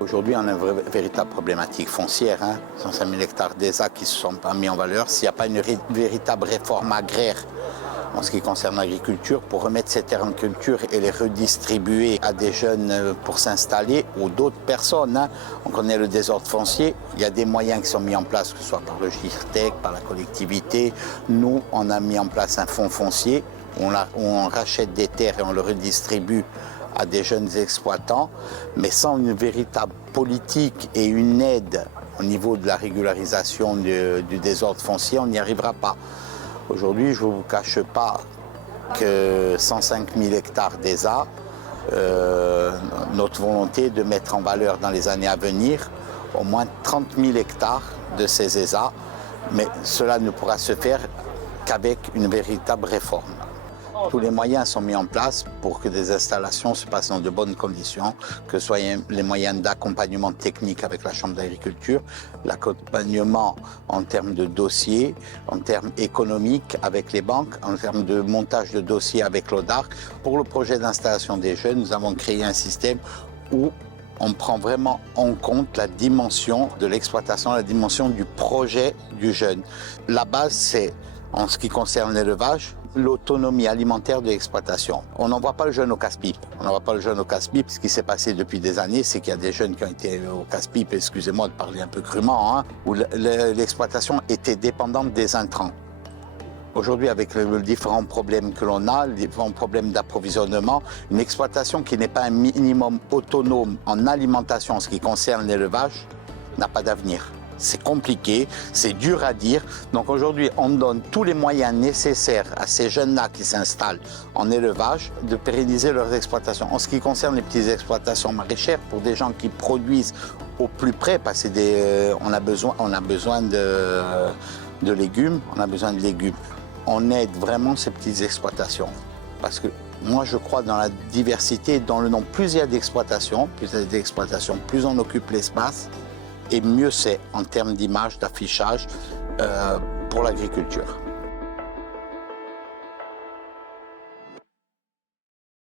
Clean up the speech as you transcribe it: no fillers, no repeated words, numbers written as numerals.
Aujourd'hui, on a une véritable problématique foncière. 105 000 hectares d'ESA qui ne se sont pas mis en valeur. S'il n'y a pas une véritable réforme agraire en ce qui concerne l'agriculture, pour remettre ces terres en culture et les redistribuer à des jeunes pour s'installer ou d'autres personnes. On connaît le désordre foncier, il y a des moyens qui sont mis en place, que ce soit par le GIRTEC, par la collectivité. Nous, on a mis en place un fonds foncier où on rachète des terres et on le redistribue à des jeunes exploitants, mais sans une véritable politique et une aide au niveau de la régularisation du désordre foncier, on n'y arrivera pas. Aujourd'hui, je ne vous cache pas que 105 000 hectares d'ESA, notre volonté est de mettre en valeur dans les années à venir au moins 30 000 hectares de ces ESA, mais cela ne pourra se faire qu'avec une véritable réforme. Tous les moyens sont mis en place pour que des installations se passent dans de bonnes conditions, que ce soit les moyens d'accompagnement technique avec la Chambre d'agriculture, l'accompagnement en termes de dossiers, en termes économiques avec les banques, en termes de montage de dossiers avec l'ODARC. Pour le projet d'installation des jeunes, nous avons créé un système où on prend vraiment en compte la dimension de l'exploitation, la dimension du projet du jeune. La base, c'est, en ce qui concerne l'élevage, l'autonomie alimentaire de l'exploitation. On n'envoie pas le jeune au casse-pipe. On n'envoie pas le jeune au casse-pipe. Ce qui s'est passé depuis des années, c'est qu'il y a des jeunes qui ont été au casse-pipe, excusez-moi de parler un peu crûment, où l'exploitation était dépendante des intrants. Aujourd'hui, avec les différents problèmes que l'on a, les différents problèmes d'approvisionnement, une exploitation qui n'est pas un minimum autonome en alimentation en ce qui concerne l'élevage n'a pas d'avenir. C'est compliqué, c'est dur à dire. Donc aujourd'hui, on donne tous les moyens nécessaires à ces jeunes-là qui s'installent en élevage de pérenniser leurs exploitations. En ce qui concerne les petites exploitations maraîchères, pour des gens qui produisent au plus près, parce que on a besoin de légumes, On aide vraiment ces petites exploitations. Parce que moi, je crois dans la diversité, dans le nombre. Plus il y a d'exploitations, plus on occupe l'espace, et mieux c'est en termes d'image, d'affichage pour l'agriculture.